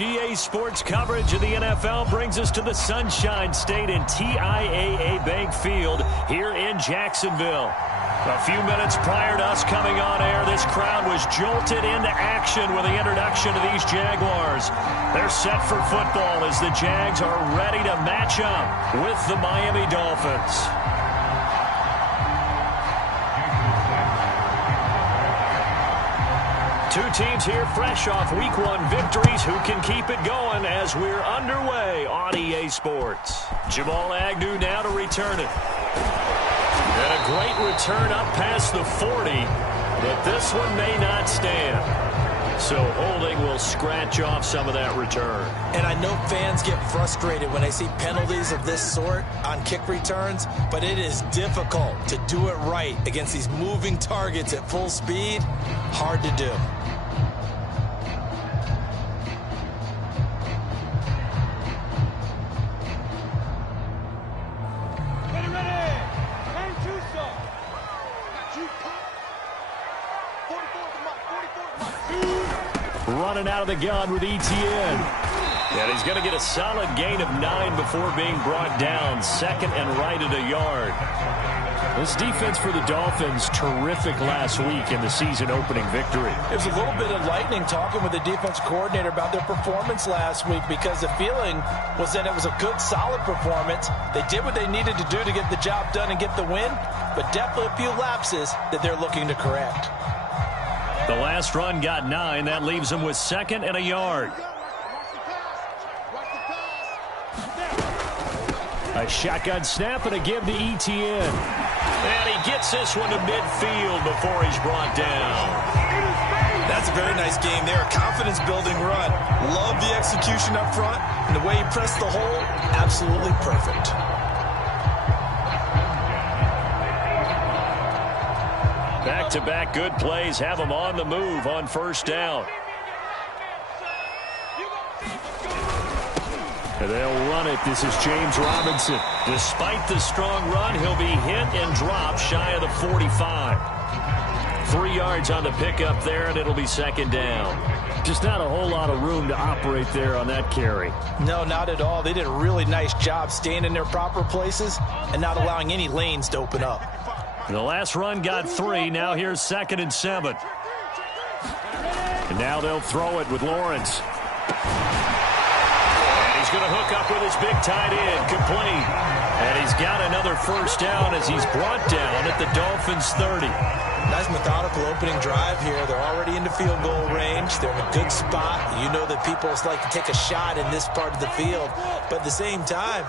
EA Sports coverage of the NFL brings us to the Sunshine State and TIAA Bank Field here in Jacksonville. A few minutes prior to us coming on air, this crowd was jolted into action with the introduction of these Jaguars. They're set for football as the Jags are ready to match up with the Miami Dolphins. Two teams here fresh off Week 1 victories. Who can keep it going as we're underway on EA Sports? Jamal Agnew now to return it. And a great return up past the 40, but this one may not stand. So holding will scratch off some of that return. And I know fans get frustrated when they see penalties of this sort on kick returns, but it is difficult to do it right against these moving targets at full speed. Hard to do. Running out of the gun with Etienne. And he's going to get a solid gain of 9 before being brought down. Second and right at a yard. This defense for the Dolphins, terrific last week in the season opening victory. There's a little bit of lightning talking with the defense coordinator about their performance last week because the feeling was that it was a good, solid performance. They did what they needed to do to get the job done and get the win, but definitely a few lapses that they're looking to correct. The last run got 9. That leaves him with second and a yard. A shotgun snap and a give to Etienne. And he gets this one to midfield before he's brought down. That's a very nice game there. A confidence-building run. Love the execution up front. And the way he pressed the hole, absolutely perfect. Back-to-back good plays have him on the move on first down. And they'll run it. This is James Robinson. Despite the strong run, he'll be hit and dropped shy of the 45. 3 yards on the pickup there, and it'll be second down. Just not a whole lot of room to operate there on that carry. No, not at all. They did a really nice job staying in their proper places and not allowing any lanes to open up. The last run got 3. Now here's 2nd and 7. And now they'll throw it with Lawrence. And he's going to hook up with his big tight end, complete. And he's got another first down as he's brought down at the Dolphins' 30. Nice methodical opening drive here. They're already into field goal range. They're in a good spot. You know that people like to take a shot in this part of the field. But at the same time,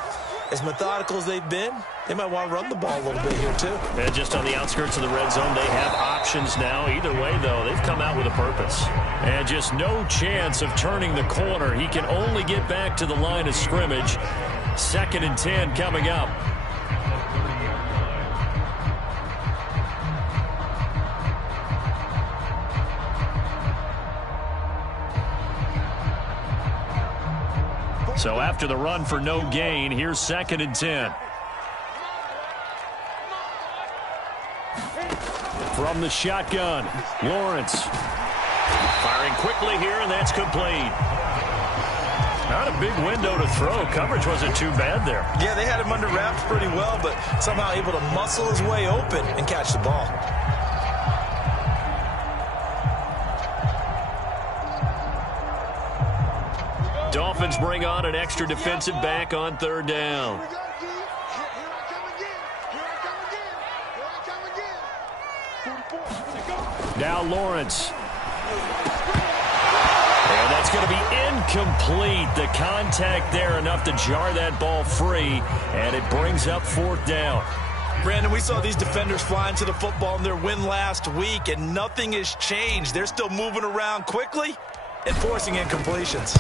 as methodical as they've been, they might want to run the ball a little bit here, too. And just on the outskirts of the red zone, they have options now. Either way, though, they've come out with a purpose. And just no chance of turning the corner. He can only get back to the line of scrimmage. 2nd and 10 coming up. So after the run for no gain, here's 2nd and 10. From the shotgun, Lawrence. Firing quickly here, and that's complete. Not a big window to throw. Coverage wasn't too bad there. Yeah, they had him under wraps pretty well, but somehow able to muscle his way open and catch the ball. Dolphins bring on an extra defensive back on 3rd down. Now Lawrence. And that's going to be incomplete. The contact there enough to jar that ball free, and it brings up 4th down. Brandon, we saw these defenders flying to the football in their win last week, and nothing has changed. They're still moving around quickly and forcing incompletions.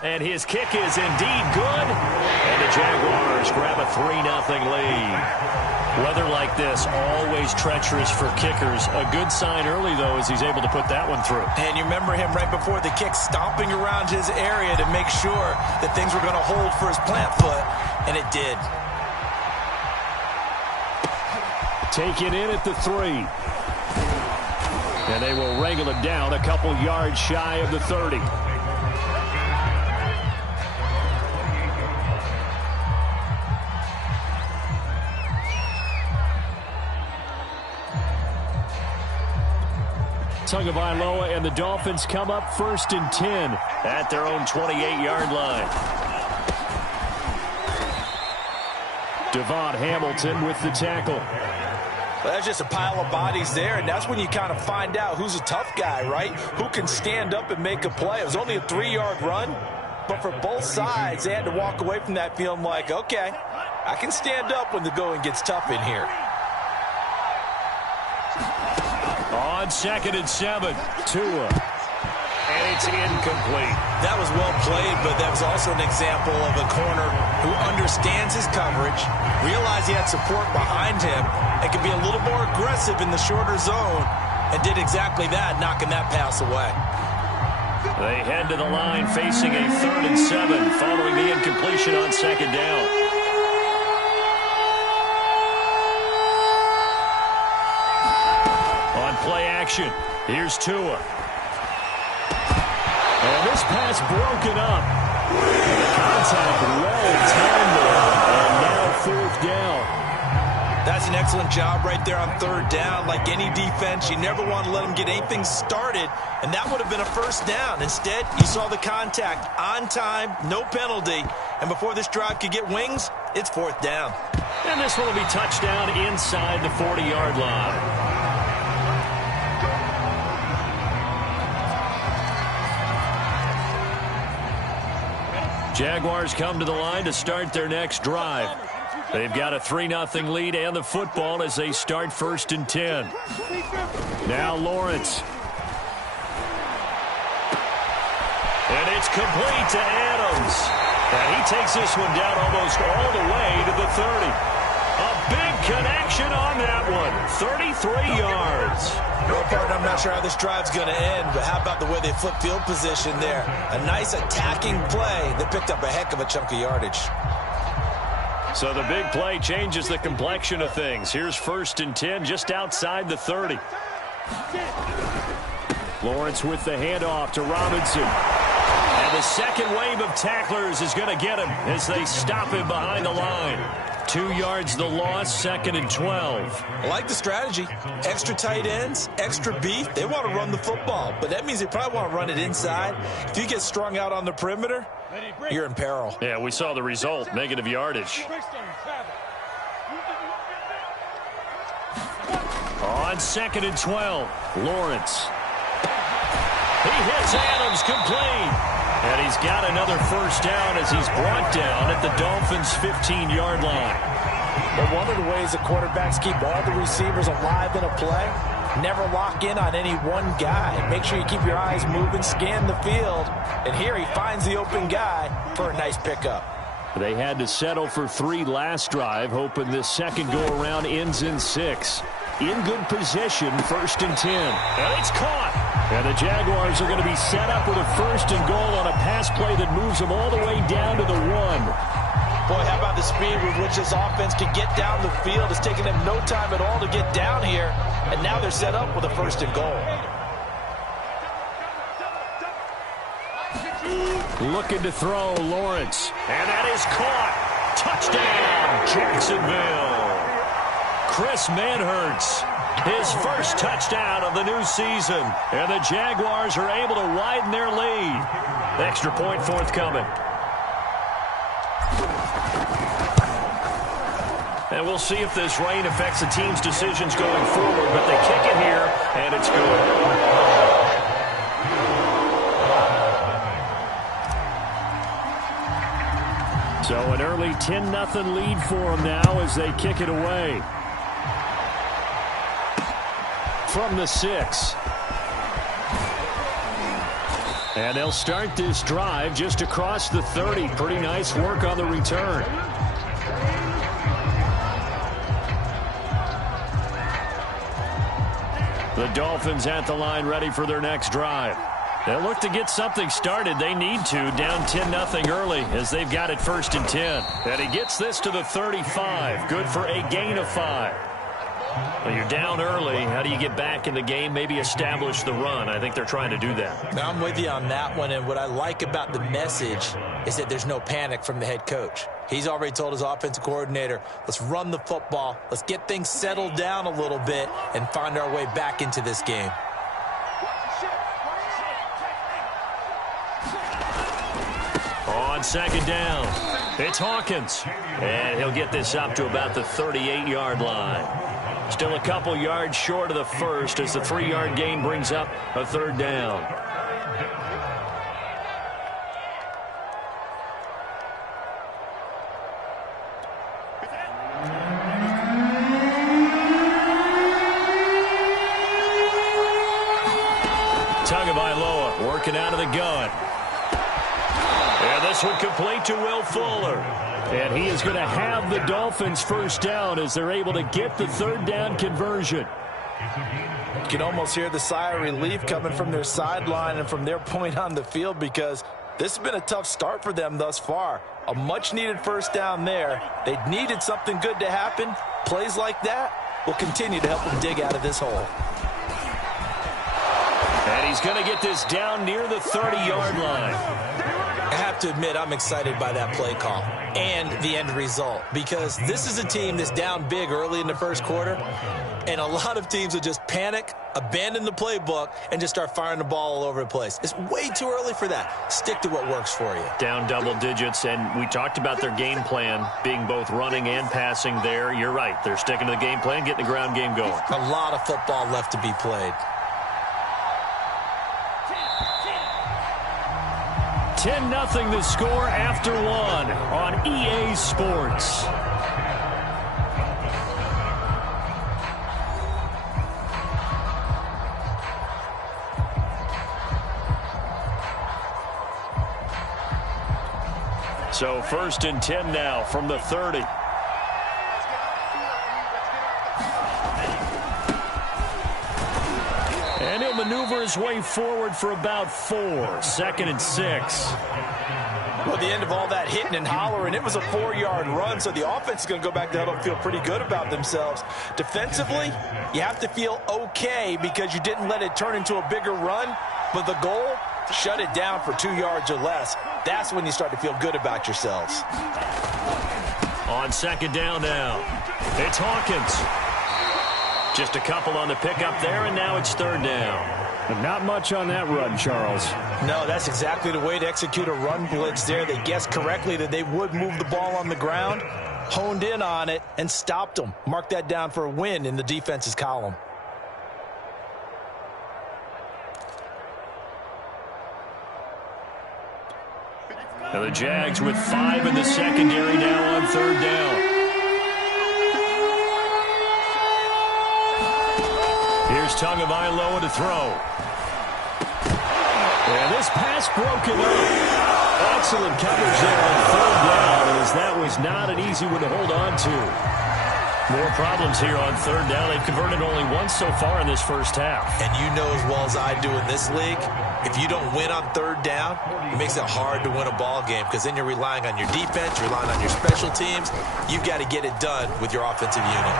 And his kick is indeed good. And the Jaguars grab a 3-0 lead. Weather like this, always treacherous for kickers. A good sign early, though, as he's able to put that one through. And you remember him right before the kick stomping around his area to make sure that things were going to hold for his plant foot, and it did. Taken in at the 3. And they will wrangle it down a couple yards shy of the 30. Tagovailoa and the Dolphins come up 1st and 10 at their own 28-yard line. Devon Hamilton with the tackle. Well, that's just a pile of bodies there, and that's when you kind of find out who's a tough guy, right? Who can stand up and make a play. It was only a 3-yard run, but for both sides, they had to walk away from that feeling like, okay, I can stand up when the going gets tough in here. On 2nd and 7, Tua. And it's incomplete. That was well played, but that was also an example of a corner who understands his coverage, realized he had support behind him, and could be a little more aggressive in the shorter zone, and did exactly that, knocking that pass away. They head to the line facing a 3rd and 7 following the incompletion on 2nd down. On play action, here's Tua. And this pass broken up. The contact well timed there, and now 4th down. That's an excellent job right there on 3rd down. Like any defense, you never want to let them get anything started, and that would have been a 1st down. Instead, you saw the contact on time, no penalty, and before this drive could get wings, it's 4th down. And this one will be touchdown inside the 40-yard line. Jaguars come to the line to start their next drive. They've got a 3-0 lead and the football as they start 1st and 10. Now Lawrence. And it's complete to Adams. And he takes this one down almost all the way to the 30. A big connection on that one. 33 yards. Well, partner, I'm not sure how this drive's going to end, but how about the way they flip field position there? A nice attacking play that picked up a heck of a chunk of yardage. So the big play changes the complexion of things. Here's 1st and 10 just outside the 30. Lawrence with the handoff to Robinson. And the second wave of tacklers is going to get him as they stop him behind the line. 2 yards the loss, 2nd and 12. I like the strategy. Extra tight ends, extra beef. They want to run the football, but that means they probably want to run it inside. If you get strung out on the perimeter, you're in peril. Yeah, we saw the result, negative yardage. On 2nd and 12, Lawrence. He hits Adams complete. And he's got another 1st down as he's brought down at the Dolphins' 15-yard line. But one of the ways the quarterbacks keep all the receivers alive in a play, never lock in on any one guy. Make sure you keep your eyes moving, scan the field. And here he finds the open guy for a nice pickup. They had to settle for 3 last drive, hoping this second go-around ends in 6. In good position, 1st and 10. And it's caught. And the Jaguars are going to be set up with a 1st and goal on a pass play that moves them all the way down to the 1. Boy, how about the speed with which this offense can get down the field? It's taken them no time at all to get down here. And now they're set up with a 1st and goal. Looking to throw, Lawrence. And that is caught. Touchdown, Jacksonville. Chris Manhertz, his first touchdown of the new season. And the Jaguars are able to widen their lead. Extra point forthcoming. And we'll see if this rain affects the team's decisions going forward. But they kick it here, and it's good. So an early 10-0 lead for them now as they kick it away. From the 6. And they'll start this drive just across the 30. Pretty nice work on the return. The Dolphins at the line ready for their next drive. They'll look to get something started. They need to, down 10-0 early as they've got it 1st and 10. And he gets this to the 35. Good for a gain of 5. Well, you're down early. How do you get back in the game? Maybe establish the run. I think they're trying to do that. Now, I'm with you on that one, and what I like about the message is that there's no panic from the head coach. He's already told his offensive coordinator, let's run the football, let's get things settled down a little bit and find our way back into this game. On second down, it's Hawkins. And he'll get this up to about the 38-yard line. Still a couple yards short of the first as the 3-yard gain brings up a third down. Working out of the gun. And this one complete to Will Fuller. And he is going to have the Dolphins first down as they're able to get the third down conversion. You can almost hear the sigh of relief coming from their sideline and from their point on the field, because this has been a tough start for them thus far. A much-needed first down there. They needed something good to happen. Plays like that will continue to help them dig out of this hole. And he's going to get this down near the 30-yard line. I have to admit, I'm excited by that play call and the end result, because this is a team that's down big early in the first quarter, and a lot of teams will just panic, abandon the playbook, and just start firing the ball all over the place. It's way too early for that. Stick to what works for you. Down double digits, and we talked about their game plan being both running and passing there. You're right. They're sticking to the game plan, getting the ground game going. A lot of football left to be played. 10-0 the score after one on EA Sports. So 1st and 10 now from the 30. And he'll maneuver his way forward for about 4. 2nd and 6. Well, at the end of all that hitting and hollering, it was a 4-yard run, so the offense is going to go back to huddle and feel pretty good about themselves. Defensively, you have to feel okay because you didn't let it turn into a bigger run, but the goal, shut it down for 2 yards or less. That's when you start to feel good about yourselves. On second down now, it's Hawkins. Just a couple on the pickup there, and now it's third down. But not much on that run, Charles. No, that's exactly the way to execute a run blitz there. They guessed correctly that they would move the ball on the ground, honed in on it, and stopped them. Mark that down for a win in the defense's column. Now the Jags with 5 in the secondary now on third down. Here's Tagovailoa to throw. And this pass broken up. Excellent coverage there on third down, as that was not an easy one to hold on to. More problems here on third down. They've converted only once so far in this first half. And you know as well as I do in this league, if you don't win on third down, it makes it hard to win a ball game, because then you're relying on your defense, you're relying on your special teams. You've got to get it done with your offensive unit.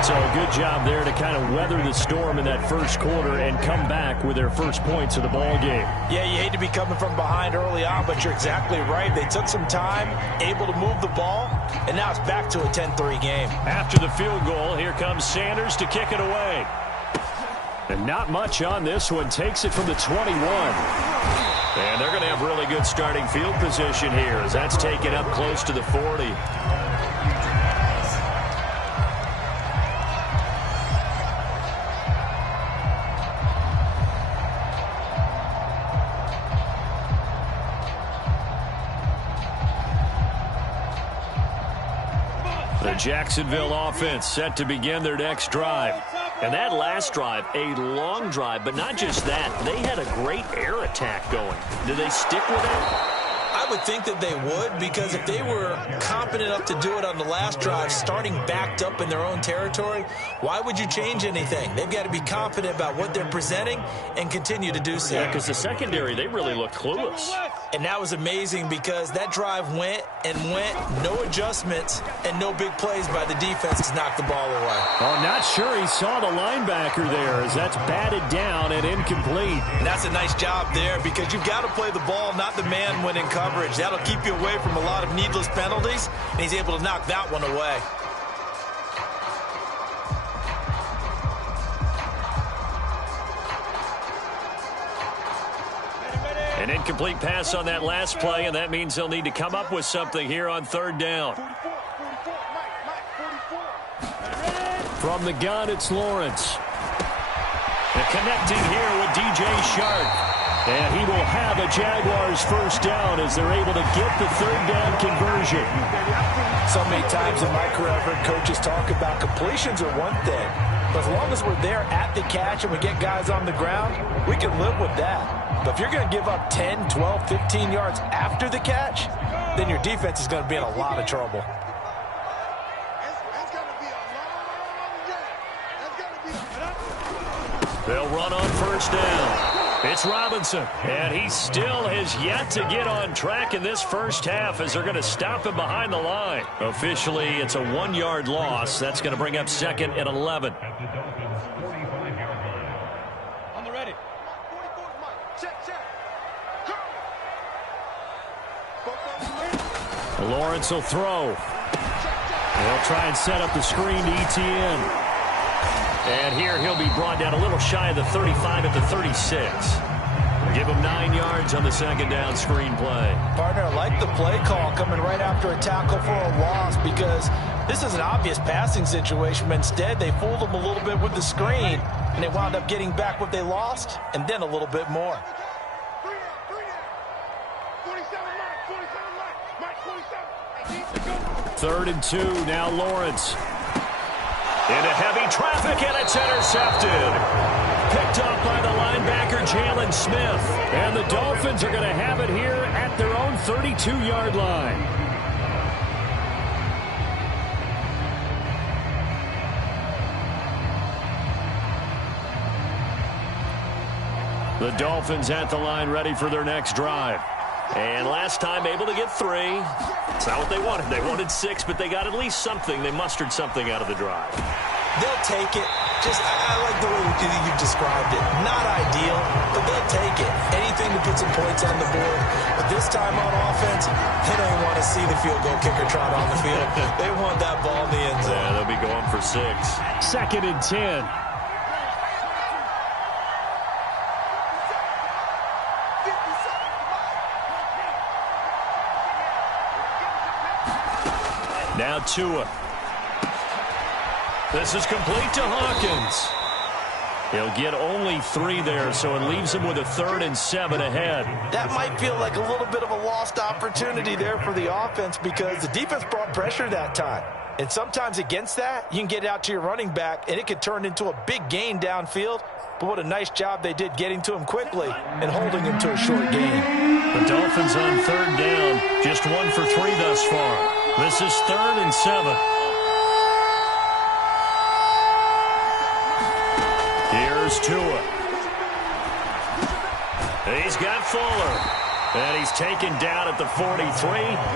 So a good job there to kind of weather the storm in that first quarter and come back with their first points of the ball game. Yeah, you hate to be coming from behind early on, but you're exactly right. They took some time, able to move the ball, and now it's back to a 10-3 game. After the field goal, here comes Sanders to kick it away. And not much on this one. Takes it from the 21. And they're going to have really good starting field position here, as that's taken up close to the 40. The Jacksonville offense set to begin their next drive. And that last drive, a long drive, but not just that. They had a great air attack going. Did they stick with it? I would think that they would, because if they were competent enough to do it on the last drive, starting backed up in their own territory, why would you change anything? They've got to be confident about what they're presenting and continue to do so. Yeah, because the secondary, they really looked clueless. And that was amazing, because that drive went and went, no adjustments, and no big plays by the defense to knock the ball away. Oh, not sure he saw the linebacker there, as that's batted down and incomplete. And that's a nice job there, because you've got to play the ball, not the man when in coverage. That'll keep you away from a lot of needless penalties, and he's able to knock that one away. An incomplete pass on that last play, and that means they'll need to come up with something here on third down. From the gun, it's Lawrence. And connecting here with DJ Shark. And he will have a Jaguars first down as they're able to get the third down conversion. So many times in my career, I've heard coaches talk about completions are one thing. But as long as we're there at the catch and we get guys on the ground, we can live with that. But if you're going to give up 10, 12, 15 yards after the catch, then your defense is going to be in a lot of trouble. They'll run on first down. It's Robinson, and he still has yet to get on track in this first half as they're going to stop him behind the line. Officially, it's a 1-yard loss. That's going to bring up second and 11. On the ready. Lawrence will throw. They'll try and set up the screen to Etienne. And here he'll be brought down a little shy of the 35 at the 36. Give him 9 yards on the second down screen play. Partner, I like the play call coming right after a tackle for a loss because this is an obvious passing situation, but instead they fooled him a little bit with the screen, and they wound up getting back what they lost and then a little bit more. 3rd and 2, now Lawrence. Into heavy traffic, and it's intercepted. Picked up by the linebacker, Jalen Smith. And the Dolphins are going to have it here at their own 32-yard line. The Dolphins at the line ready for their next drive. And last time able to get 3. It's not what they wanted. They wanted 6, but they got at least something. They mustered something out of the drive. They'll take it. I like the way you described it. Not ideal, but they'll take it. Anything to put some points on the board. But this time on offense, they don't want to see the field goal kicker trot on the field. They want that ball in the end zone. Yeah, they'll be going for 6. 2nd and 10. Now Tua. This is complete to Hawkins. He'll get only 3 there, so it leaves him with a 3rd and 7 ahead. That might feel like a little bit of a lost opportunity there for the offense because the defense brought pressure that time. And sometimes against that, you can get out to your running back, and it could turn into a big gain downfield. But what a nice job they did getting to him quickly and holding him to a short gain. The Dolphins on 3rd down, just 1 for 3 thus far. This is 3rd and 7. Here's Tua. He's got Fuller. And he's taken down at the 43,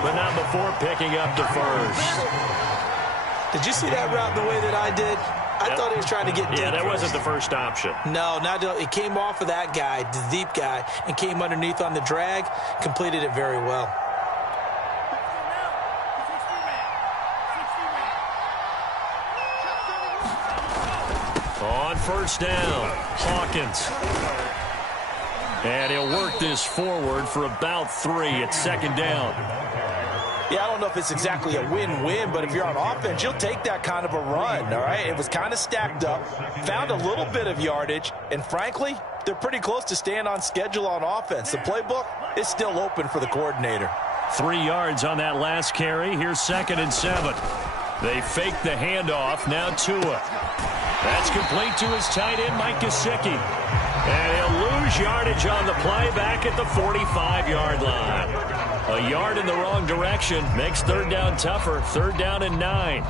but not before picking up the first. Did you see that route the way that I did? I thought he was trying to get deep. Yeah, that wasn't the first option. No, it came off of that guy, the deep guy, and came underneath on the drag, completed it very well. On first down, Hawkins. And he'll work this forward for about 3 at 2nd down. Yeah, I don't know if it's exactly a win-win, but if you're on offense, you'll take that kind of a run, all right? It was kind of stacked up, found a little bit of yardage, and frankly, they're pretty close to staying on schedule on offense. The playbook is still open for the coordinator. 3 yards on that last carry. Here's 2nd and 7. They fake the handoff. Now Tua. That's complete to his tight end, Mike Gesicki. And he'll lose yardage on the play back at the 45-yard line. A yard in the wrong direction makes 3rd down tougher. 3rd down and 9.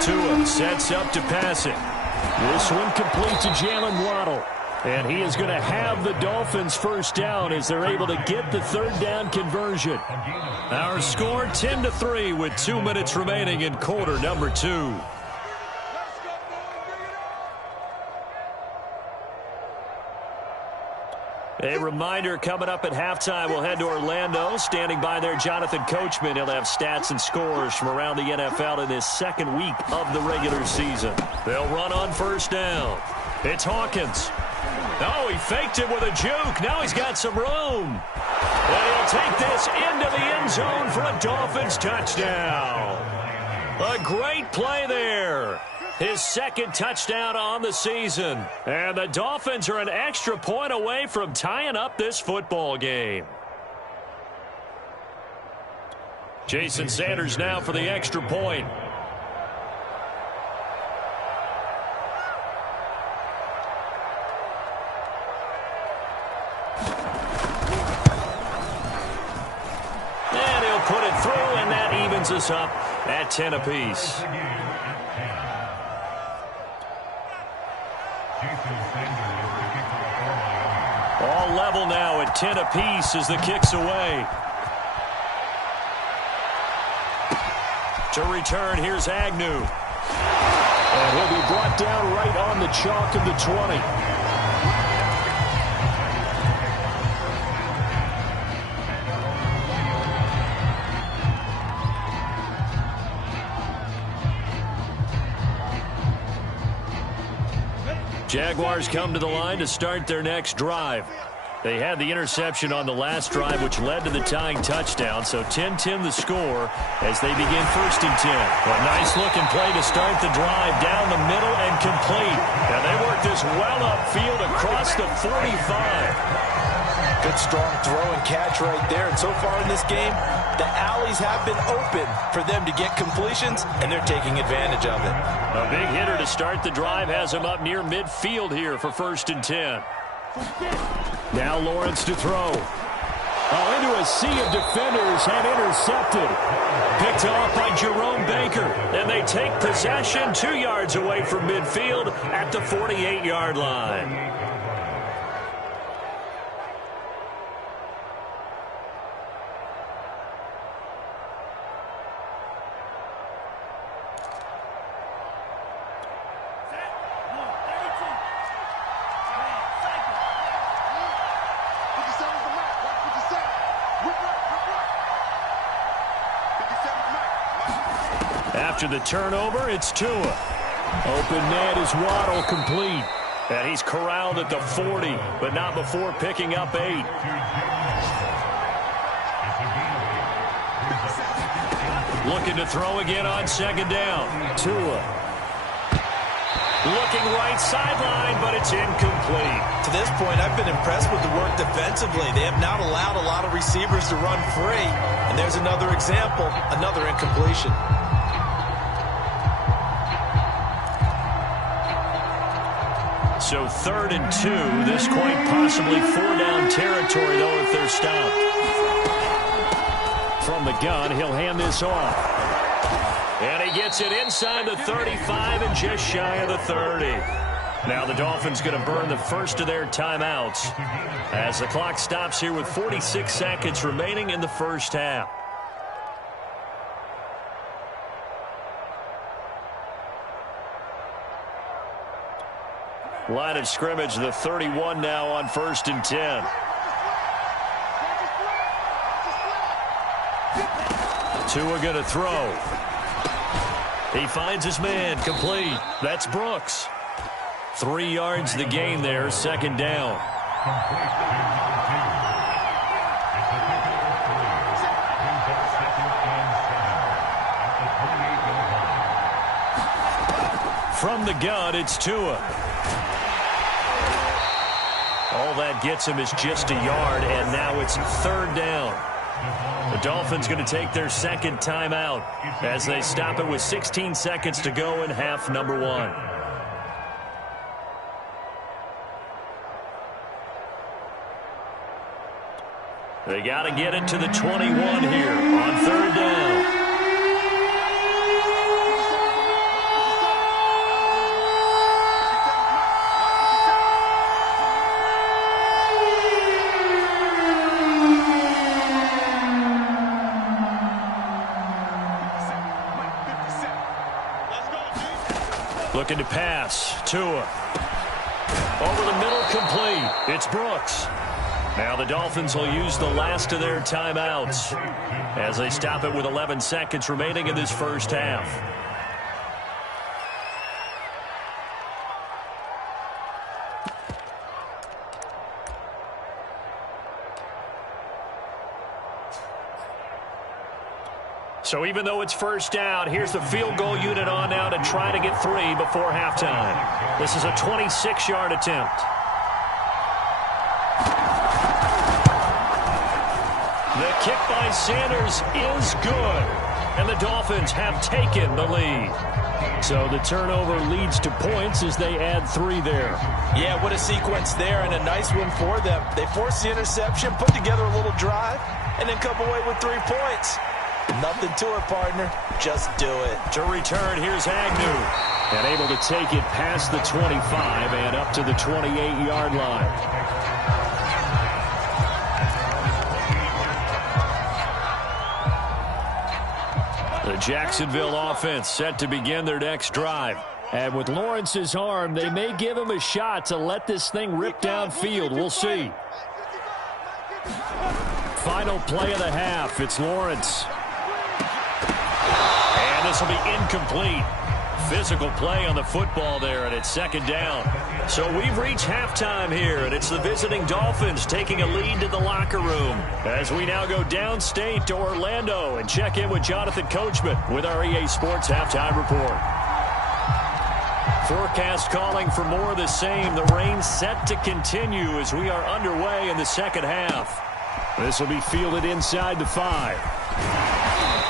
Tua sets up to pass it. This one complete to Jalen Waddle. And he is going to have the Dolphins first down as they're able to get the 3rd down conversion. Our score 10-3 with 2 minutes remaining in quarter number 2. A reminder, coming up at halftime, we'll head to Orlando. Standing by there, Jonathan Coachman. He'll have stats and scores from around the NFL in his second week of the regular season. They'll run on first down. It's Hawkins. Oh, he faked it with a juke. Now he's got some room. And he'll take this into the end zone for a Dolphins touchdown. A great play there. His second touchdown on the season. And the Dolphins are an extra point away from tying up this football game. Jason Sanders now for the extra point. And he'll put it through, and that evens us up at 10 apiece. All level now at 10 apiece as the kick's away. To return, here's Agnew. And he'll be brought down right on the chalk of the 20. Jaguars come to the line to start their next drive. They had the interception on the last drive, which led to the tying touchdown. So 10-10 the score as they begin first and 10. A nice-looking play to start the drive down the middle and complete. And they work this well upfield across the 45. Good strong throw and catch right there. And so far in this game, the alleys have been open for them to get completions, and they're taking advantage of it. A big hitter to start the drive has him up near midfield here for first and 10. Now Lawrence to throw. Oh, into a sea of defenders and intercepted. Picked off by Jerome Baker. And they take possession 2 yards away from midfield at the 48-yard line. After the turnover, it's Tua. Open net is Waddle, complete. And he's corralled at the 40, but not before picking up 8. Looking to throw again on second down. Tua. Looking right sideline, but it's incomplete. To this point, I've been impressed with the work defensively. They have not allowed a lot of receivers to run free. And there's another example, another incompletion. So 3rd and 2. This quite possibly 4-down territory, though, if they're stopped. From the gun, he'll hand this off. And he gets it inside the 35 and just shy of the 30. Now the Dolphins going to burn the first of their timeouts as the clock stops here with 46 seconds remaining in the first half. Line of scrimmage, the 31 now on first and 10. Tua going to throw. He finds his man, complete. That's Brooks. 3 yards the gain there, second down. From the gun, it's Tua. All that gets him is just a yard, and now it's 3rd down. The Dolphins going to take their second timeout as they stop it with 16 seconds to go in half number 1. They got to get it to the 21 here on 3rd down. Looking to pass. Tua. Over the middle, complete. It's Brooks. Now the Dolphins will use the last of their timeouts as they stop it with 11 seconds remaining in this first half. So even though it's first down, here's the field goal unit on now to try to get 3 before halftime. This is a 26-yard attempt. The kick by Sanders is good, and the Dolphins have taken the lead. So the turnover leads to points as they add 3 there. Yeah, what a sequence there, and a nice one for them. They forced the interception, put together a little drive, and then come away with 3 points. Nothing to it, partner. Just do it. To return, here's Agnew. And able to take it past the 25 and up to the 28-yard line. The Jacksonville offense set to begin their next drive. And with Lawrence's arm, they may give him a shot to let this thing rip downfield. We'll see. Final play of the half. It's Lawrence. And this will be incomplete. Physical play on the football there, and it's second down. So we've reached halftime here, and it's the visiting Dolphins taking a lead to the locker room as we now go downstate to Orlando and check in with Jonathan Coachman with our EA Sports Halftime Report. Forecast calling for more of the same. The rain set to continue as we are underway in the second half. This will be fielded inside the 5.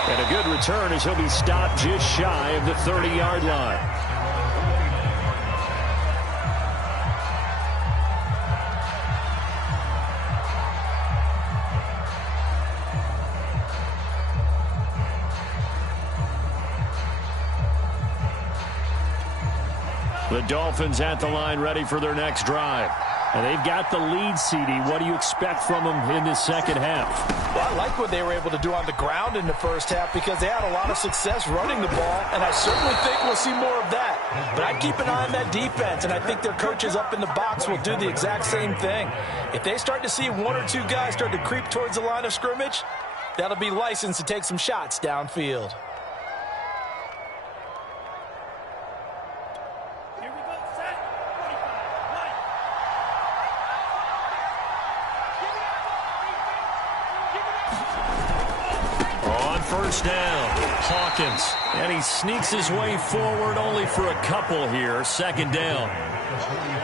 And a good return as he'll be stopped just shy of the 30-yard line. The Dolphins at the line ready for their next drive. And they've got the lead, CD. What do you expect from them in this second half? Well, I like what they were able to do on the ground in the first half because they had a lot of success running the ball, and I certainly think we'll see more of that. But I'd keep an eye on that defense, and I think their coaches up in the box will do the exact same thing. If they start to see 1 or 2 guys start to creep towards the line of scrimmage, that'll be licensed to take some shots downfield. First down, Hawkins, and he sneaks his way forward only for a couple here. Second down.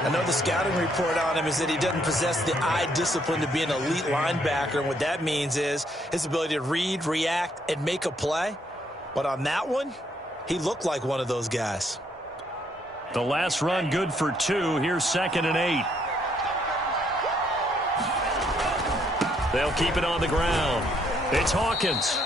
I know the scouting report on him is that he doesn't possess the eye discipline to be an elite linebacker, and what that means is his ability to read, react, and make a play. But on that one, he looked like one of those guys. The last run good for 2. Here's 2nd and 8. They'll keep it on the ground. It's Hawkins.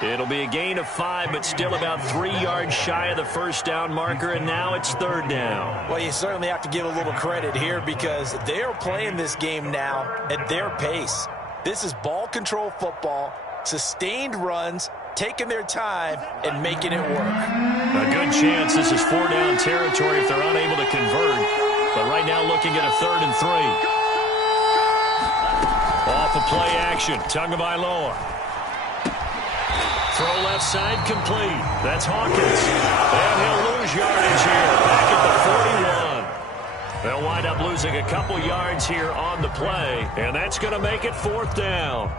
It'll be a gain of 5, but still about 3 yards shy of the first down marker, and now it's 3rd down. Well, you certainly have to give a little credit here because they are playing this game now at their pace. This is ball control football, sustained runs, taking their time, and making it work. A good chance this is 4-down territory if they're unable to convert, but right now looking at a 3rd and 3. Off of play action, Tagovailoa. Throw left side complete. That's Hawkins. And he'll lose yardage here back at the 41. They'll wind up losing a couple yards here on the play, and that's going to make it 4th down.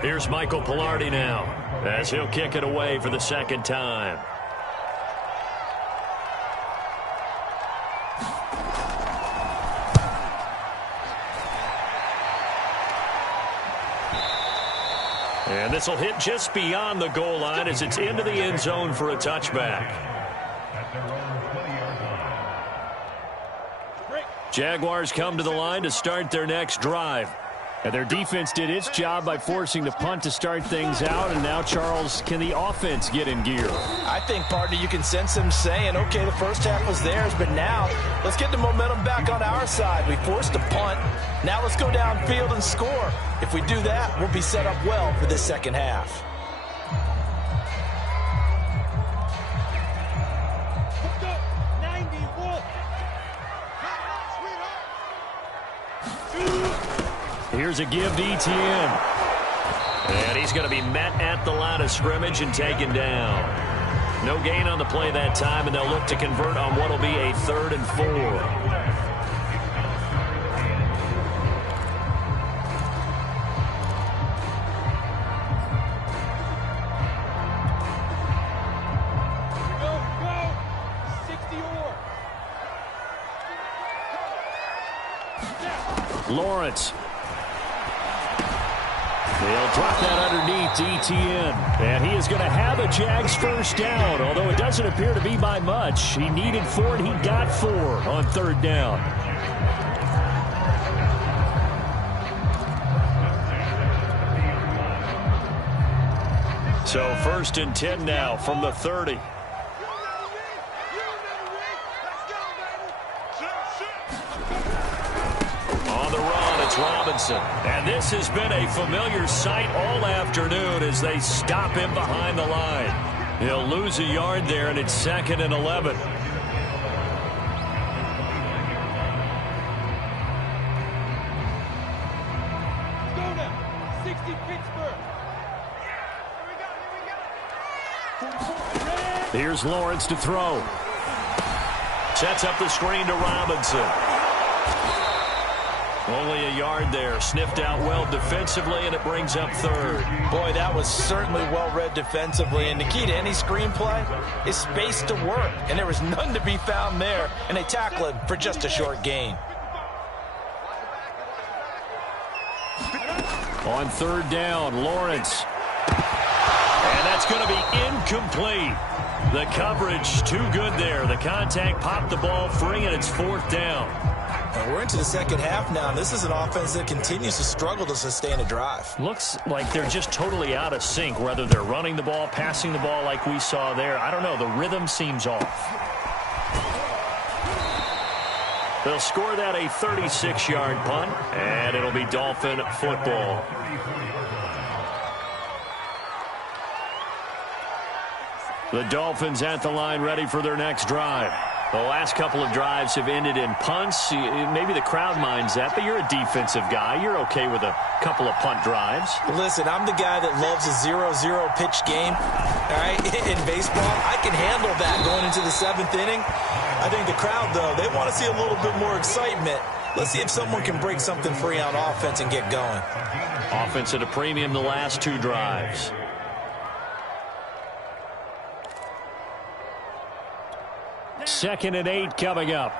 Here's Michael Pilardi now as he'll kick it away for the second time. And this will hit just beyond the goal line as it's into the end zone for a touchback. Jaguars come to the line to start their next drive. And their defense did its job by forcing the punt to start things out. And now, Charles, can the offense get in gear? I think, partner, you can sense them saying, okay, the first half was theirs, but now let's get the momentum back on our side. We forced a punt. Now let's go downfield and score. If we do that, we'll be set up well for this second half. Here's a give to Etienne. And he's going to be met at the line of scrimmage and taken down. No gain on the play that time, and they'll look to convert on what will be a 3rd and 4. Lawrence. They'll drop that underneath to Etienne. And he is going to have a Jags first down, although it doesn't appear to be by much. He needed 4, and he got 4 on 3rd down. So 1st and 10 now from the 30. Robinson. And this has been a familiar sight all afternoon as they stop him behind the line. He'll lose a yard there, and it's 2nd and 11. Go now. 60 Pittsburgh. Here's Lawrence to throw. Sets up the screen to Robinson. Only a yard there. Sniffed out well defensively, and it brings up 3rd. Boy, that was certainly well read defensively. And the key to any screenplay is space to work. And there was none to be found there. And they tackle him for just a short gain. On 3rd down, Lawrence. And that's going to be incomplete. The coverage too good there. The contact popped the ball free, and it's 4th down. And we're into the second half now. This is an offense that continues to struggle to sustain a drive. Looks like they're just totally out of sync, whether they're running the ball, passing the ball like we saw there. I don't know. The rhythm seems off. They'll score that a 36-yard punt, and it'll be Dolphin football. The Dolphins at the line ready for their next drive. The last couple of drives have ended in punts. Maybe the crowd minds that, but you're a defensive guy. You're okay with a couple of punt drives. Listen, I'm the guy that loves a 0-0 pitch game. All right, in baseball, I can handle that going into the 7th inning. I think the crowd, though, they want to see a little bit more excitement. Let's see if someone can break something free on offense and get going. Offense at a premium the last 2 drives. Second and 8 coming up.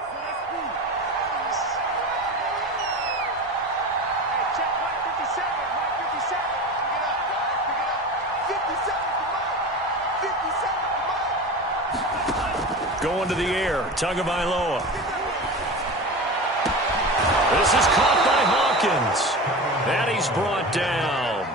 Going to the air, Tagovailoa. This is caught by Hawkins, and he's brought down.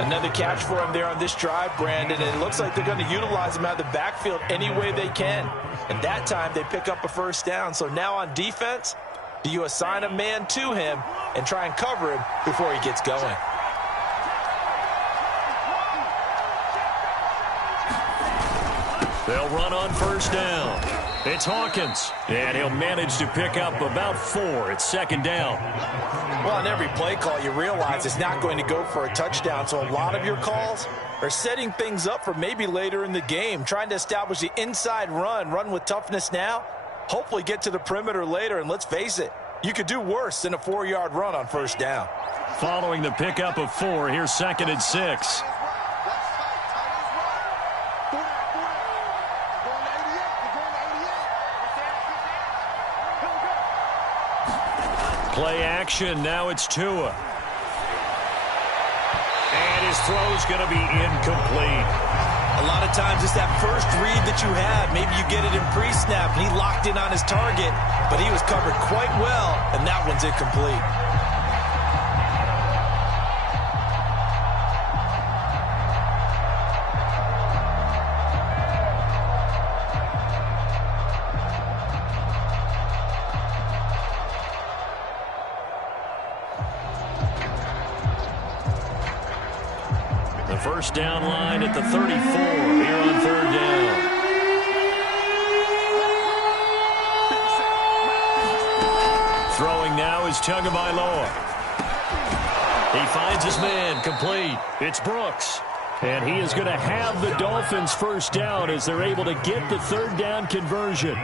Another catch for him there on this drive, Brandon, and it looks like they're going to utilize him out of the backfield any way they can. And that time they pick up a first down. So now on defense, do you assign a man to him and try and cover him before he gets going? They'll run on first down. It's Hawkins, and he'll manage to pick up about 4. It's 2nd down. Well, on every play call, you realize it's not going to go for a touchdown. So a lot of your calls are setting things up for maybe later in the game, trying to establish the inside run with toughness now, hopefully get to the perimeter later. And let's face it, you could do worse than a 4-yard run on first down. Following the pickup of 4, here's 2nd and 6. Play action. Now it's Tua. And his throw's going to be incomplete. A lot of times it's that first read that you have. Maybe you get it in pre-snap, and he locked in on his target, but he was covered quite well, and that one's incomplete. First down line at the 34 here on 3rd down. Throwing now is Tagovailoa. He finds his man, complete. It's Brooks. And he is going to have the Dolphins first down as they're able to get the third down conversion.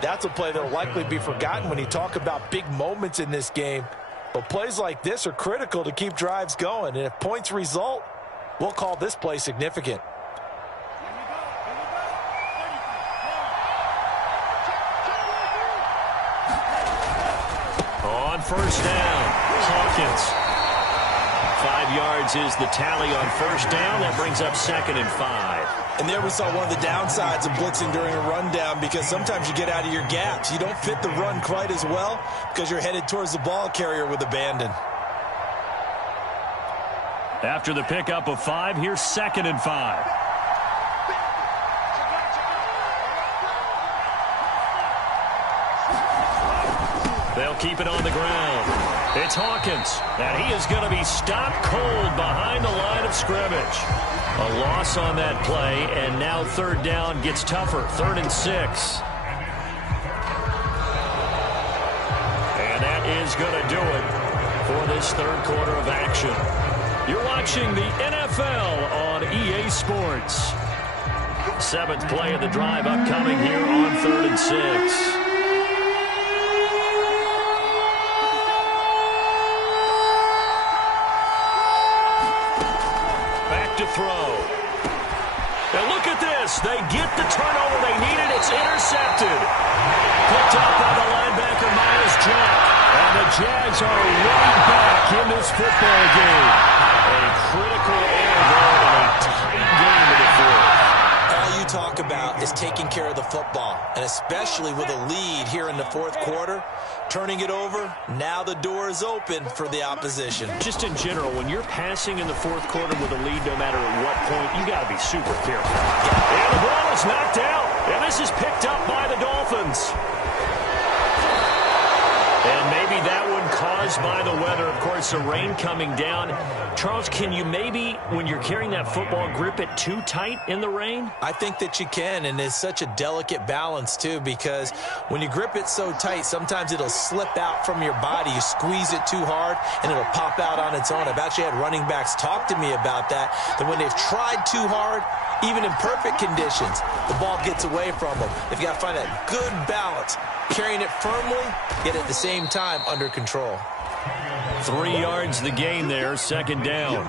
That's a play that will likely be forgotten when you talk about big moments in this game. But plays like this are critical to keep drives going. And if points result, we'll call this play significant. On first down, Hawkins. 5 yards is the tally on first down. That brings up 2nd and 5. And there we saw one of the downsides of blitzing during a rundown, because sometimes you get out of your gaps. You don't fit the run quite as well because you're headed towards the ball carrier with abandon. After the pickup of 5, here's 2nd and 5. They'll keep it on the ground. It's Hawkins, and he is going to be stopped cold behind the line of scrimmage. A loss on that play, and now third down gets tougher. 3rd and 6. And that is going to do it for this third quarter of action. You're watching the NFL on EA Sports. 7th play of the drive upcoming here on 3rd and 6. To throw. And look at this. They get the turnover they needed. It's intercepted. Picked up by the linebacker, Myles Jack. And the Jags are right back in this football game. A critical error there in a tight game in the fourth. All you talk about is taking care of the football, and especially with a lead here in the fourth quarter. Turning it over, now the door is open for the opposition. Just in general, when you're passing in the fourth quarter with a lead, no matter at what point, you got to be super careful. And the ball is knocked out, and this is picked up by the Dolphins. And maybe that one caused by the weather. Of course, the rain coming down. Charles, can you maybe, when you're carrying that football, grip it too tight in the rain? I think that you can, and it's such a delicate balance, too, because when you grip it so tight, sometimes it'll slip out from your body. You squeeze it too hard, and it'll pop out on its own. I've actually had running backs talk to me about that when they've tried too hard, even in perfect conditions, the ball gets away from them. They've got to find that good balance, carrying it firmly, yet at the same time under control. 3 yards the gain there, 2nd down.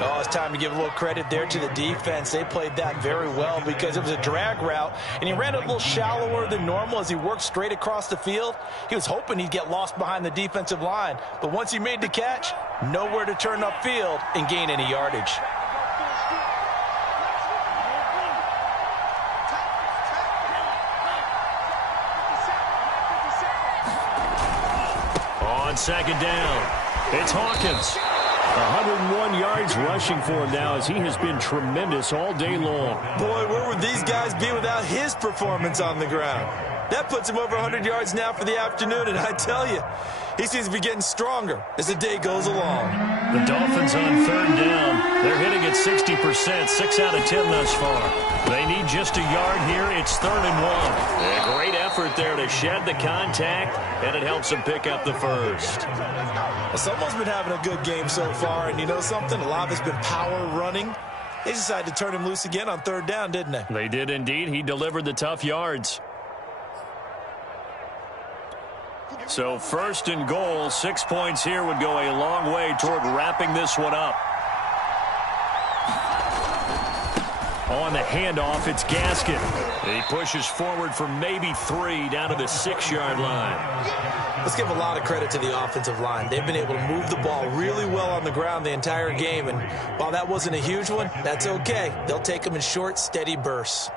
Oh, it's time to give a little credit there to the defense. They played that very well because it was a drag route, and he ran a little shallower than normal as he worked straight across the field. He was hoping he'd get lost behind the defensive line, but once he made the catch, nowhere to turn upfield and gain any yardage. On 2nd down, it's Hawkins. 101 yards rushing for him now as he has been tremendous all day long. Boy, where would these guys be without his performance on the ground? That puts him over 100 yards now for the afternoon, and I tell you, he seems to be getting stronger as the day goes along. The Dolphins on 3rd down. They're hitting at 60%, 6 out of 10 thus far. They need just a yard here. It's 3rd and 1. A great effort there to shed the contact, and it helps them pick up the first. Well, someone's been having a good game so far, and you know something? A lot of it's been power running. They decided to turn him loose again on 3rd down, didn't they? They did indeed. He delivered the tough yards. So 1st and goal, 6 points here would go a long way toward wrapping this one up. On the handoff, it's Gaskin. He pushes forward for maybe 3 down to the 6-yard line. Let's give a lot of credit to the offensive line. They've been able to move the ball really well on the ground the entire game, and while that wasn't a huge one, that's okay. They'll take them in short, steady bursts.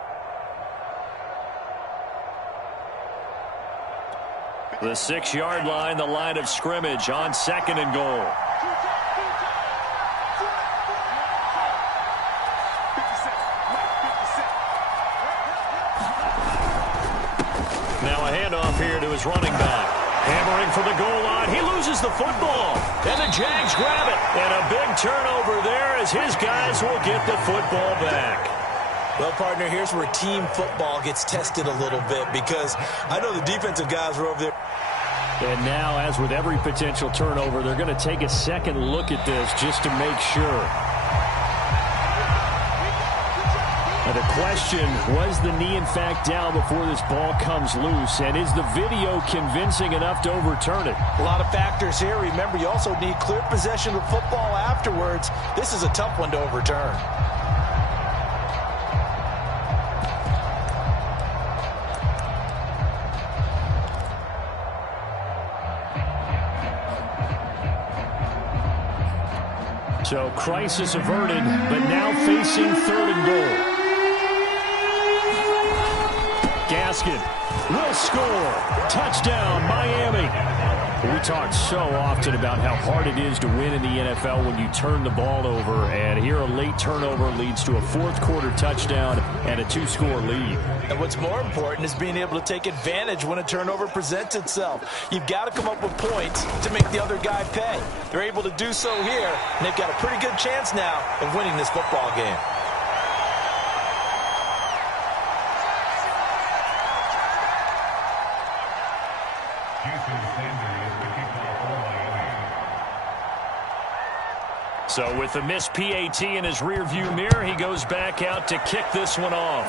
The 6-yard line, the line of scrimmage on 2nd and goal. Now a handoff here to his running back. Hammering for the goal line. He loses the football. And the Jags grab it. And a big turnover there as his guys will get the football back. Well, partner, here's where team football gets tested a little bit because I know the defensive guys were over there. And now, as with every potential turnover, they're going to take a second look at this just to make sure. Now the question, was the knee in fact down before this ball comes loose? And is the video convincing enough to overturn it? A lot of factors here. Remember, you also need clear possession of football afterwards. This is a tough one to overturn. So crisis averted, but now facing 3rd and goal. Gaskin will score. Touchdown, Miami. We talk so often about how hard it is to win in the NFL when you turn the ball over, and here a late turnover leads to a 4th quarter touchdown and a 2-score lead. And what's more important is being able to take advantage when a turnover presents itself. You've got to come up with points to make the other guy pay. They're able to do so here, and they've got a pretty good chance now of winning this football game. So with the missed PAT in his rearview mirror, he goes back out to kick this one off.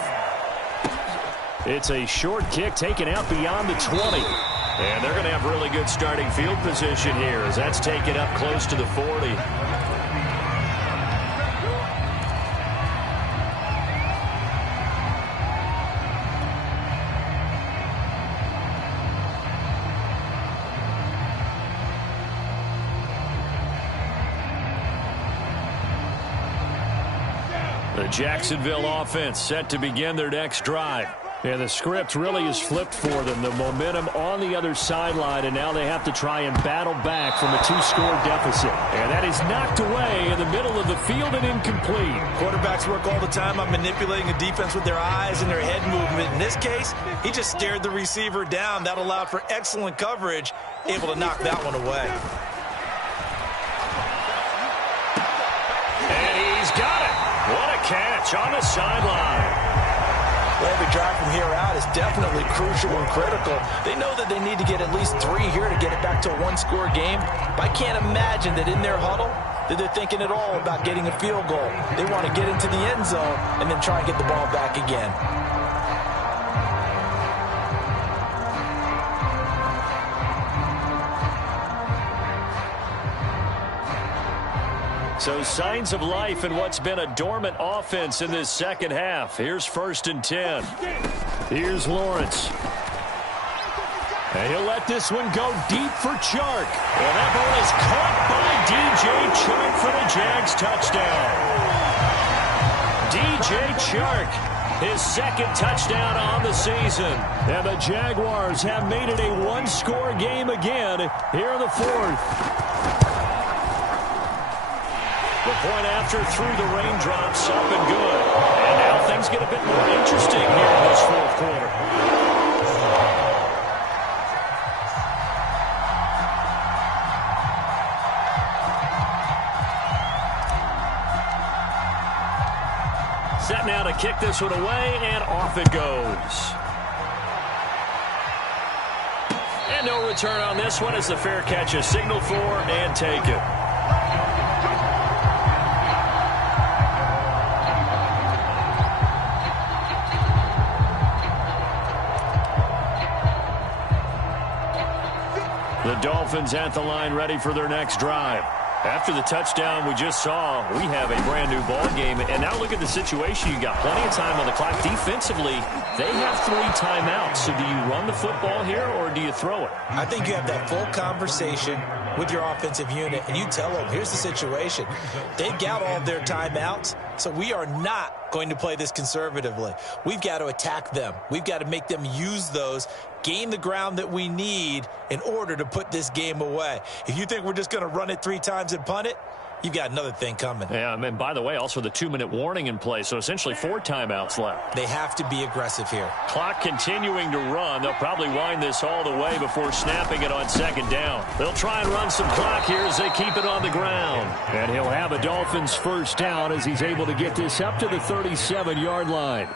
It's a short kick taken out beyond the 20. And they're going to have really good starting field position here as that's taken up close to the 40. The Jacksonville offense set to begin their next drive. And the script really is flipped for them. The momentum on the other sideline, and now they have to try and battle back from a 2-score deficit. And that is knocked away in the middle of the field and incomplete. Quarterbacks work all the time on manipulating the defense with their eyes and their head movement. In this case, he just stared the receiver down. That allowed for excellent coverage, able to knock that one away. And he's got it. What a catch on the sideline. Well, every drive from here out is definitely crucial and critical. They know that they need to get at least 3 here to get it back to a 1-score game. But I can't imagine that in their huddle that they're thinking at all about getting a field goal. They want to get into the end zone and then try and get the ball back again. So signs of life in what's been a dormant offense in this second half. Here's 1st and 10. Here's Lawrence. And he'll let this one go deep for Chark. And that ball is caught by DJ Chark for the Jags touchdown. DJ Chark, his 2nd touchdown on the season. And the Jaguars have made it a 1-score game again here in the 4th. The point after through the raindrops up and good. And now things get a bit more interesting here in this 4th quarter. Set now to kick this one away, and off it goes. And no return on this one as the fair catch is signaled for and taken. The Dolphins at the line ready for their next drive. After the touchdown we just saw, we have a brand new ball game. And now look at the situation. You got plenty of time on the clock. Defensively, they have 3 timeouts. So do you run the football here or do you throw it? I think you have that full conversation with your offensive unit, and you tell them, here's the situation. They've got all their timeouts, so we are not going to play this conservatively. We've got to attack them. We've got to make them use those, gain the ground that we need in order to put this game away. If you think we're just going to run it 3 times and punt it, you've got another thing coming. Yeah, and by the way, also the 2-minute warning in play, so essentially 4 timeouts left. They have to be aggressive here. Clock continuing to run. They'll probably wind this all the way before snapping it on second down. They'll try and run some clock here as they keep it on the ground. And he'll have a Dolphins first down as he's able to get this up to the 37-yard line.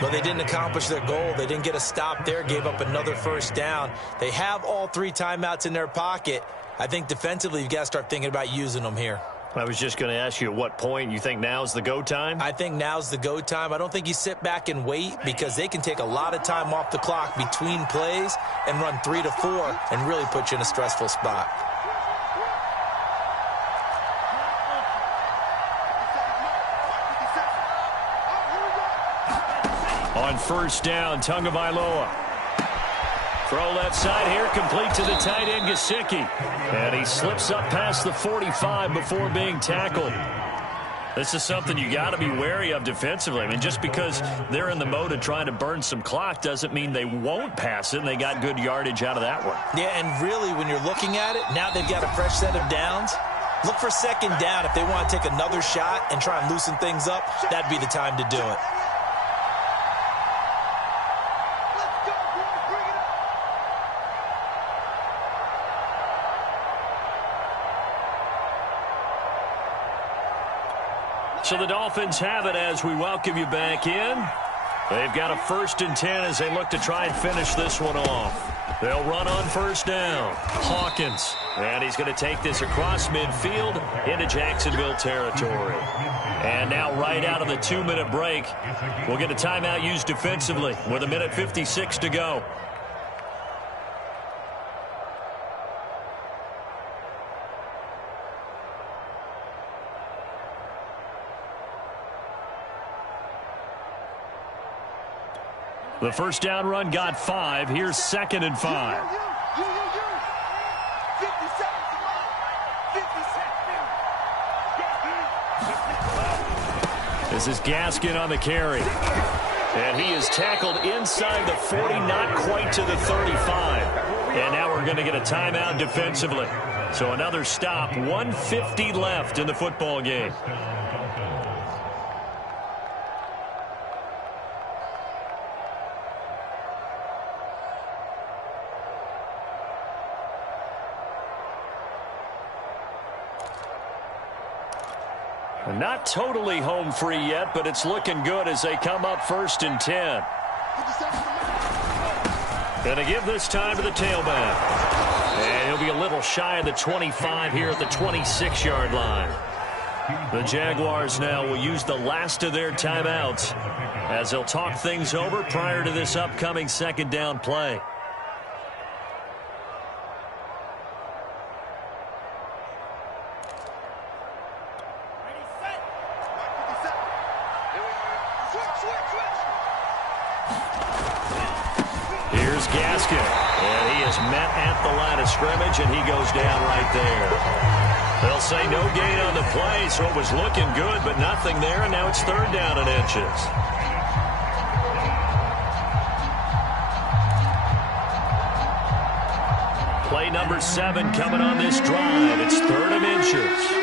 But they didn't accomplish their goal. They didn't get a stop there, gave up another first down. They have all 3 timeouts in their pocket. I think defensively you've got to start thinking about using them here. I was just going to ask you at what point you think now's the go time? I think now's the go time. I don't think you sit back and wait because they can take a lot of time off the clock between plays and run 3 to 4 and really put you in a stressful spot. On first down, Tagovailoa. Throw left side here, complete to the tight end, Gesicki. And he slips up past the 45 before being tackled. This is something you got to be wary of defensively. I mean, just because they're in the mode of trying to burn some clock doesn't mean they won't pass it, and they got good yardage out of that one. Yeah, and really, when you're looking at it, now they've got a fresh set of downs. Look for second down. If they want to take another shot and try and loosen things up, that'd be the time to do it. So the Dolphins have it as we welcome you back in. They've got a 1st and 10 as they look to try and finish this one off. They'll run on first down. Hawkins. And he's going to take this across midfield into Jacksonville territory. And now right out of the 2-minute break, we'll get a timeout used defensively with 1:56 to go. The first down run got 5. Here's 2nd and 5. This is Gaskin on the carry. And he is tackled inside the 40, not quite to the 35. And now we're going to get a timeout defensively. So another stop, 1:50 left in the football game. Not totally home free yet, but it's looking good as they come up 1st and 10. Going to give this time to the tailback. And he'll be a little shy of the 25 here at the 26-yard line. The Jaguars now will use the last of their timeouts as they'll talk things over prior to this upcoming 2nd down play. Here's Gaskin, and he is met at the line of scrimmage, and he goes down right there. They'll say no gain on the play, so it was looking good, but nothing there, and now it's 3rd down and inches. Play number 7 coming on this drive. It's 3rd and inches.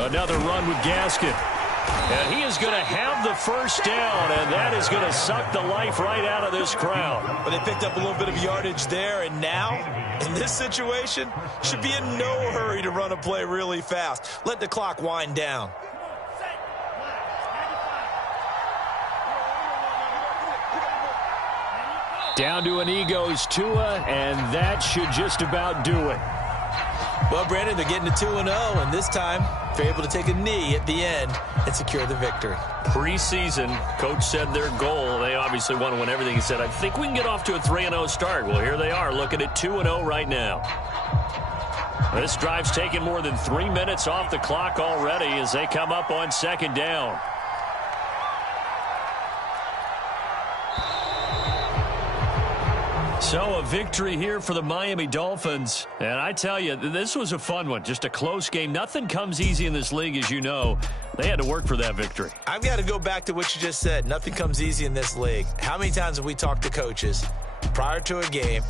Another run with Gaskin. And he is going to have the first down, and that is going to suck the life right out of this crowd. But they picked up a little bit of yardage there, and now, in this situation, should be in no hurry to run a play really fast. Let the clock wind down. Down to an knee goes Tua, and that should just about do it. Well, Brandon, they're getting to 2-0, and this time they're able to take a knee at the end and secure the victory. Preseason, coach said their goal, they obviously want to win everything. He said, I think we can get off to a 3-0 start. Well, here they are looking at 2-0 right now. This drive's taken more than 3 minutes off the clock already as they come up on 2nd down. So a victory here for the Miami Dolphins. And I tell you, this was a fun one. Just a close game. Nothing comes easy in this league, as you know. They had to work for that victory. I've got to go back to what you just said. Nothing comes easy in this league. How many times have we talked to coaches prior to a game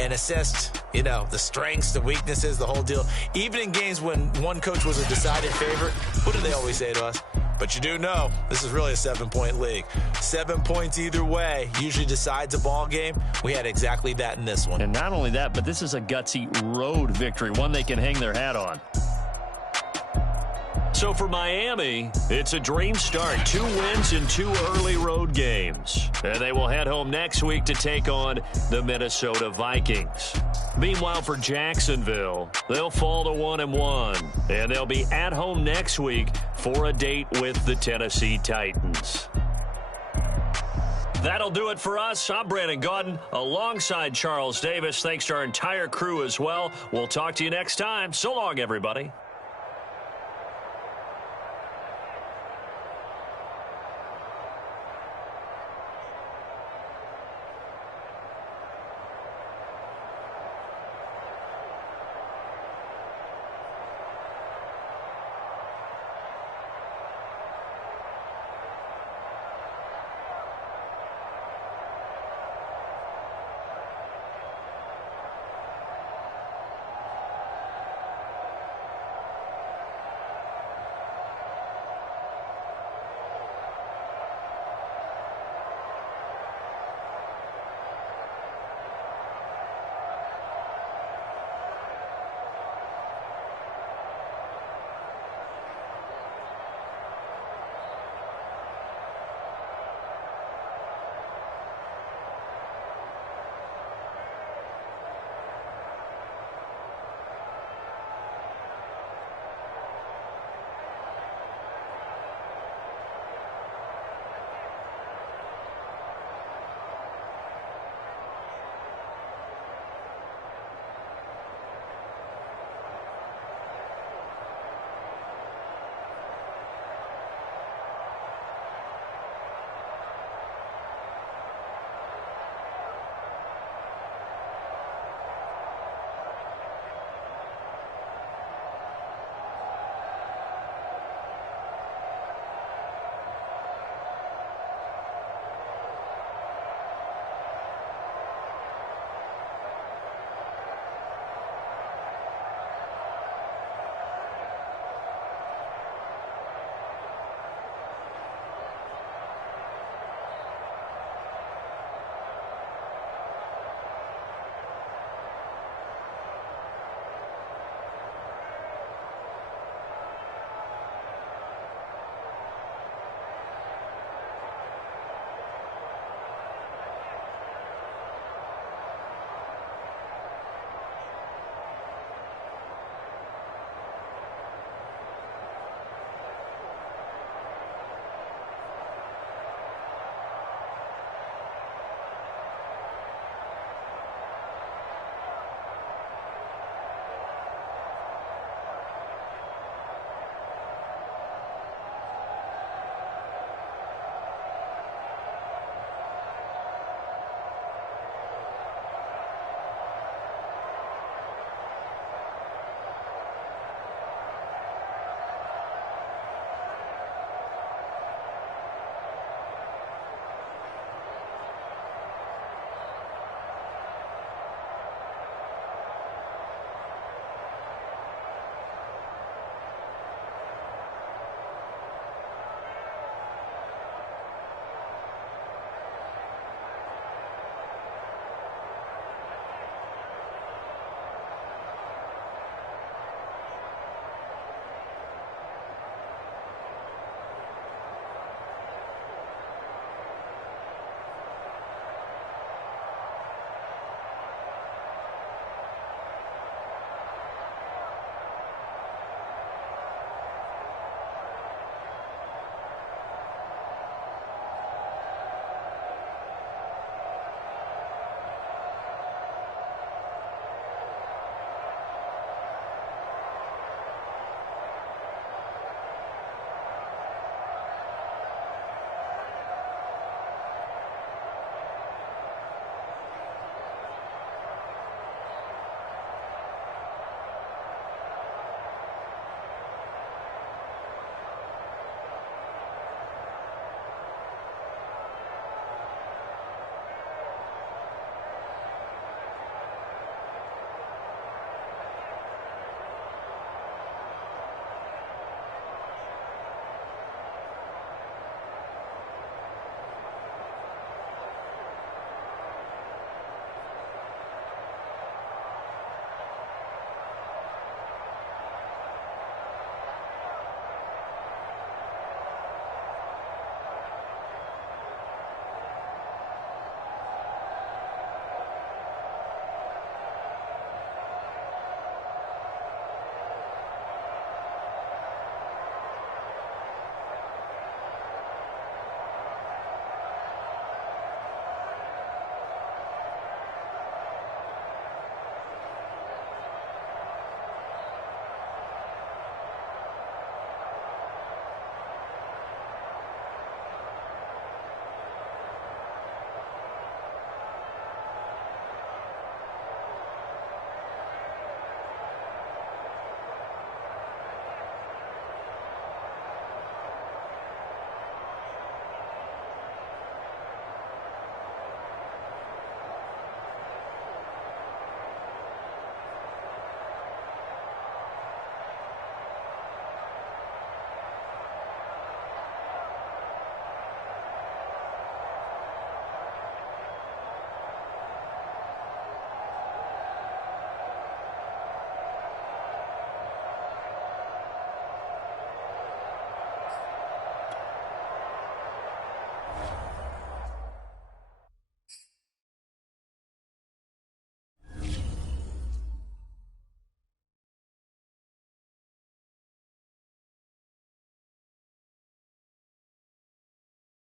and assessed, the strengths, the weaknesses, the whole deal? Even in games when one coach was a decided favorite, what do they always say to us? But you do know this is really a 7-point league. 7 points either way usually decides a ball game. We had exactly that in this one. And not only that, but this is a gutsy road victory, one they can hang their hat on. So for Miami, it's a dream start. 2 wins in 2 early road games. And they will head home next week to take on the Minnesota Vikings. Meanwhile, for Jacksonville, they'll fall to 1-1. And they'll be at home next week for a date with the Tennessee Titans. That'll do it for us. I'm Brandon Gaudin alongside Charles Davis. Thanks to our entire crew as well. We'll talk to you next time. So long, everybody.